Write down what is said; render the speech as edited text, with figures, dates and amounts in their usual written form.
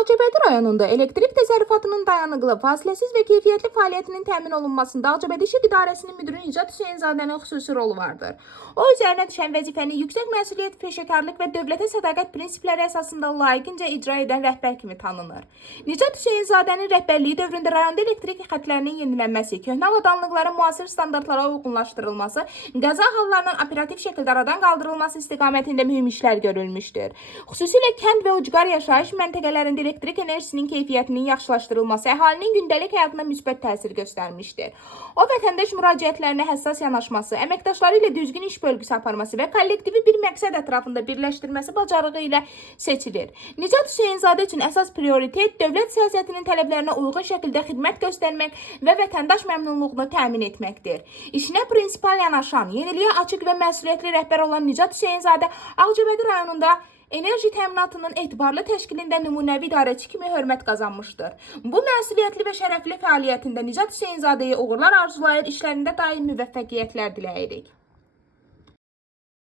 Ağcabədi rayonunda elektrik təsərrüfatının dayanıqlı, fasiləsiz və keyfiyyətli fəaliyyətinin təmin olunmasında Ağcabədi İşıq İdarəsinin müdiri Nicat Hüseynzadənin xüsusi rolu vardır. O, üzərinə düşən vəzifəni yüksək məsuliyyət, peşəkarlıq və dövlətə sədaqət prinsipləri əsasında layiqincə icra edən rəhbər kimi tanınır. Nicat Hüseynzadənin rəhbərliyi dövründə rayonda elektrik xətlərinin yenilənməsi, köhnə avadanlıqların müasir standartlara uyğunlaşdırılması, qəza hallarının operativ şəkildə aradan qaldırılması istiqamətində mühüm işlər görülmüşdür. Xüsusilə kənd və ucqar yaşayış məntəqələrində elektrik enerjisinin keyfiyyətinin yaxşılaşdırılması əhalinin gündəlik həyatına müsbət təsir göstərmişdir. O, vətəndaş müraciətlərinə həssas yanaşması, əməkdaşları ilə düzgün iş bölgüsü aparması və kollektivi bir məqsəd ətrafında birləşdirməsi bacarığı ilə seçilir. Nicat Hüseynzadə üçün əsas prioritet dövlət siyasətinin tələblərinə uyğun şəkildə xidmət göstərmək və vətəndaş məmnunluğunu təmin etməkdir. İşinə prinsipal yanaşan, yeniliyə açıq və məsuliyyətli rəhbər olan Nicat Hüseynzadə Ağcabədi rayonunda enerji təminatının etibarlı təşkilində nümunəvi idarəçi kimi hörmət qazanmışdır. Bu məsuliyyətli və şərəfli fəaliyyətində Nicat Hüseynzadəyə uğurlar arzulayır, işlərində daim müvəffəqiyyətlər diləyirik.